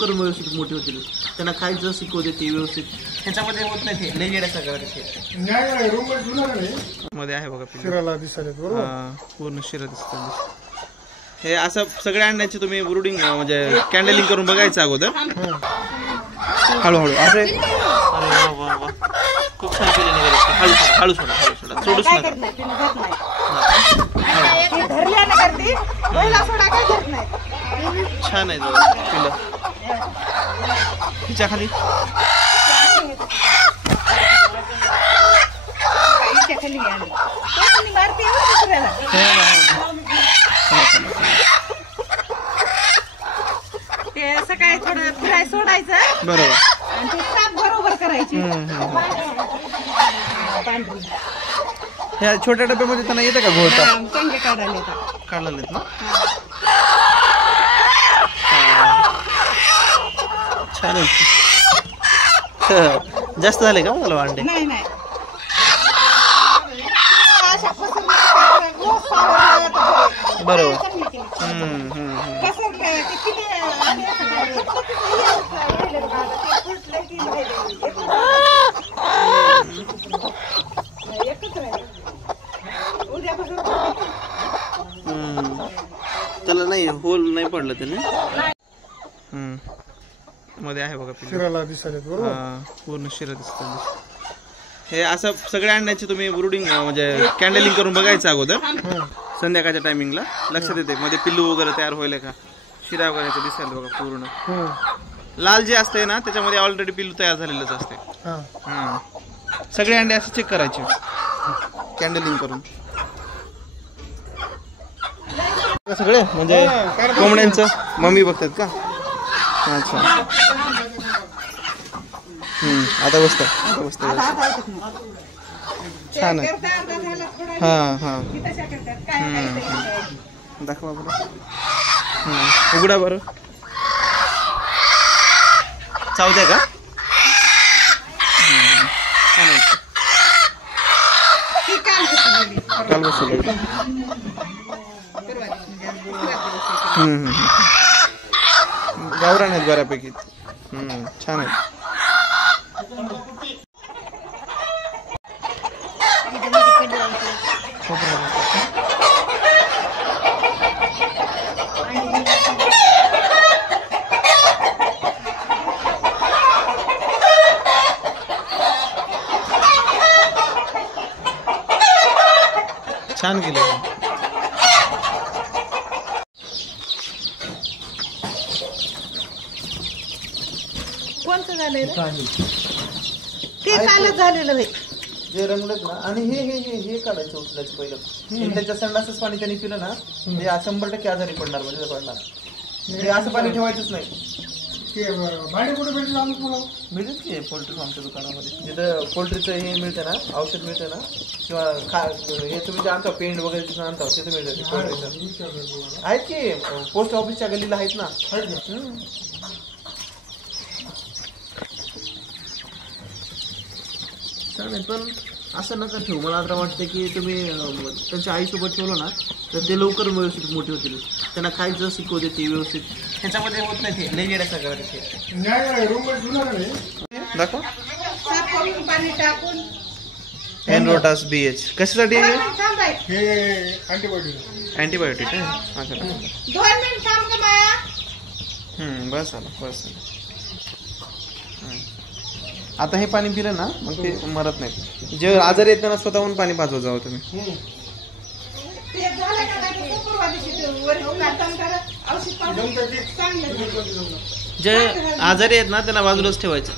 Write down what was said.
करून व्यवस्थित मोठे होतील. त्यांना खायचं शिकवते ते व्यवस्थित. ह्याच्यामध्ये होत नाही ते लेजेड सगळं मध्ये आहे बघा शिराला दिसायला बरोबर पूर्ण शिरा दिसत. हे असं सगळ्या अंड्याची तुम्ही ब्रुडिंग म्हणजे कॅन्डलिंग करून बघायचं अगोदर हळूहळू असे. अरे वा वा खूप छान केले निघाले. हळू सोडा हळू सोडा सोडूच नका. छान आहे पिलं तिच्या खाली ते सकाळी थोडं फिराय सोडायचं बरोबर आणि ते साफ बरोबर करायची. ह्या छोट्या डब्यामध्ये त्यांना येतं का घोळता चंगे काढायला येतात. काढलेत ना. छान आहे. जास्त झाले का मला अंडे. नाही नाही बरोबर. त्याला नाही होल नाही पडलं त्याने. मध्ये आहे बघा शिराला दिसायला बरोबर पूर्ण शिरा दिसत. हे असं सगळ्या अंड्याची तुम्ही ब्रुडिंग म्हणजे कॅन्डलिंग करून बघायचं अगोदर संध्याकाळच्या टायमिंगला लक्षात येते. मध्ये पिल्लू वगैरे तयार व्हायला का शिरा वगैरे दिसायला बघा. पूर्ण लाल जे असते ना त्याच्यामध्ये ऑलरेडी पिल्लू तयार झालेलंच असते. सगळे अंडे असे चेक करायचे कॅन्डलिंग करून. सगळे म्हणजे कोंबड्यांचं मम्मी बघतात का. अच्छा आता बसत छान आहे. हां हां दाखवा बरं. उघडा बरं. चावते का. छान आहे. काल बसले गावरान आहेत बऱ्यापैकी. छान आहे. छान केलं. कोणतं झालंय ते कालच झालेलं आहे जे रंगलेत ना. आणि हे हे हे हे काढायचं उचलायचं पहिलं. त्याच्या संडासच पाणी त्यांनी पिलं ना ते 100% आजारी पडणार म्हणजे पडणार. हे असं पाणी ठेवायचंच नाही. मिळेल की पोल्ट्री फार्मच्या दुकानामध्ये जिथं पोल्ट्रीचं हे मिळतं ना औषध मिळतं ना किंवा हे तुम्ही जे आणता पेंट वगैरे तिथं आणता तिथं मिळतं. आहेत की पोस्ट ऑफिसच्या गल्लीला आहेत ना. चालेल पण असं नका ठेवू. मला आता वाटतं की तुम्ही त्यांच्या आईसोबत ठेवलं ना तर ते लवकर व्यवस्थित मोठे होतील. त्यांना खायचं शिकवते ते व्यवस्थित. ह्याच्यामध्ये होत नाही ते लेजेड सगळं दाखवा. पाणी टाकून एनरोटास BH कशासाठी आहे. अँटीबायोटिक आहे. 2 मिनिट थांब का माया. बस झालं बस झालं. आता हे पाणी पिलं ना मग ते मरत नाही. जे आजारी येत ना स्वतःहून पाणी पाजवत जावं तुम्ही. जे आजारी आहेत ना त्यांना बाजूलाच ठेवायचं.